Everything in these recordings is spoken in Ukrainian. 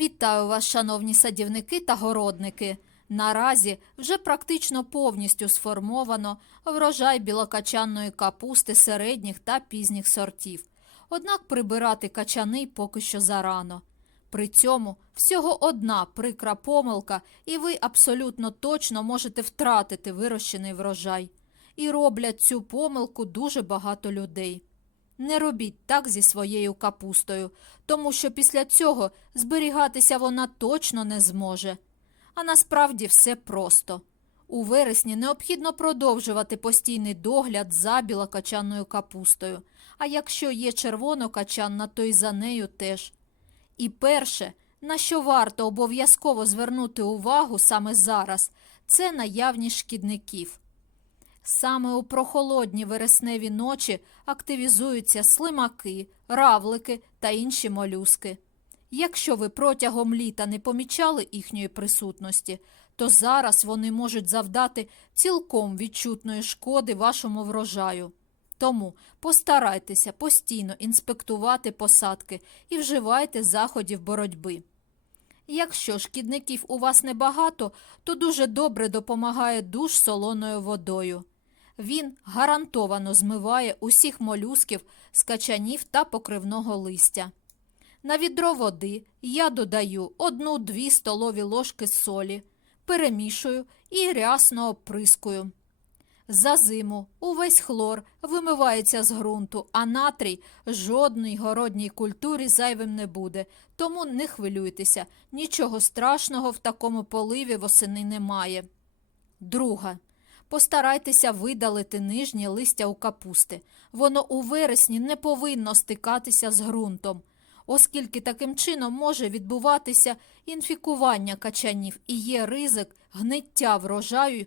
Вітаю вас, шановні садівники та городники. Наразі вже практично повністю сформовано врожай білокачанної капусти середніх та пізніх сортів. Однак прибирати качани поки що зарано. При цьому всього одна прикра помилка, і ви абсолютно точно можете втратити вирощений врожай. І роблять цю помилку дуже багато людей. Не робіть так зі своєю капустою, тому що після цього зберігатися вона точно не зможе. А насправді все просто. У вересні необхідно продовжувати постійний догляд за білокачанною капустою, а якщо є червонокачанна, то й за нею теж. І перше, на що варто обов'язково звернути увагу саме зараз, це наявність шкідників. Саме у прохолодні вересневі ночі активізуються слимаки, равлики та інші молюски. Якщо ви протягом літа не помічали їхньої присутності, то зараз вони можуть завдати цілком відчутної шкоди вашому врожаю. Тому постарайтеся постійно інспектувати посадки і вживайте заходів боротьби. Якщо шкідників у вас небагато, то дуже добре допомагає душ солоною водою. Він гарантовано змиває усіх молюсків з качанів та покривного листя. На відро води я додаю 1-2 столові ложки солі, перемішую і рясно оприскую. За зиму увесь хлор вимивається з ґрунту, а натрій жодній городній культурі зайвим не буде, тому не хвилюйтеся, нічого страшного в такому поливі восени немає. Друга. Постарайтеся видалити нижнє листя у капусти. Воно у вересні не повинно стикатися з ґрунтом, оскільки таким чином може відбуватися інфікування качанів і є ризик гниття врожаю,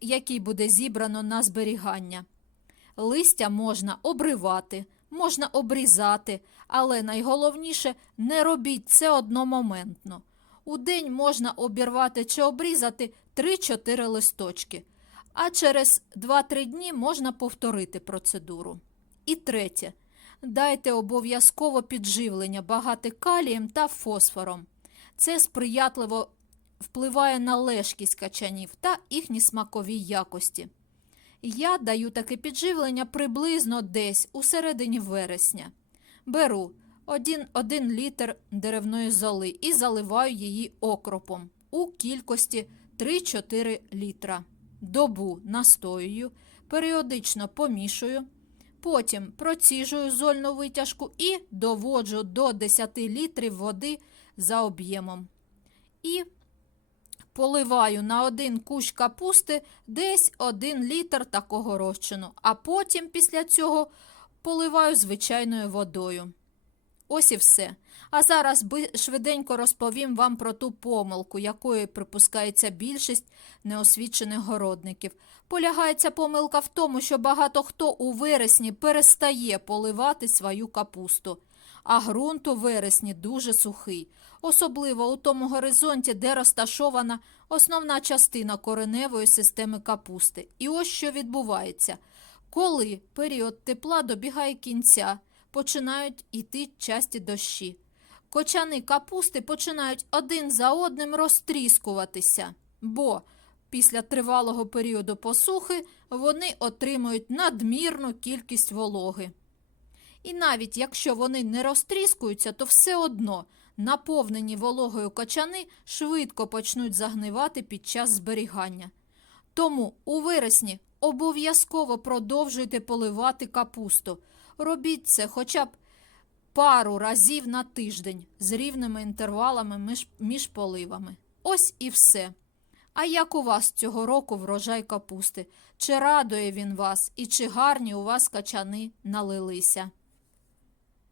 який буде зібрано на зберігання. Листя можна обривати, можна обрізати, але найголовніше не робіть це одномоментно. У день можна обірвати чи обрізати 3-4 листочки, а через 2-3 дні можна повторити процедуру. І третє. Дайте обов'язково підживлення багате калієм та фосфором. Це сприятливо впливає на лежкість качанів та їхні смакові якості. Я даю таке підживлення приблизно десь у середині вересня. Беру 1, літр деревної золи і заливаю її окропом у кількості 3-4 літра. Добу настоюю, періодично помішую, потім проціжую зольну витяжку і доводжу до 10 літрів води за об'ємом. І Поливаю на один кущ капусти десь один літр такого розчину, а потім після цього поливаю звичайною водою. Ось і все. А зараз би швиденько розповім вам про ту помилку, якою припускається більшість неосвічених городників. Полягається помилка в тому, що багато хто у вересні перестає поливати свою капусту, а ґрунт у вересні дуже сухий, особливо у тому горизонті, де розташована основна частина кореневої системи капусти. І ось що відбувається. Коли період тепла добігає кінця, починають іти часті дощі. Кочани капусти починають один за одним розтріскуватися, бо після тривалого періоду посухи вони отримують надмірну кількість вологи. І навіть якщо вони не розтріскуються, то все одно наповнені вологою качани швидко почнуть загнивати під час зберігання. Тому у вересні обов'язково продовжуйте поливати капусту. Робіть це хоча б пару разів на тиждень з рівними інтервалами між, між поливами. Ось і все. А як у вас цього року врожай капусти? Чи радує він вас і чи гарні у вас качани налилися?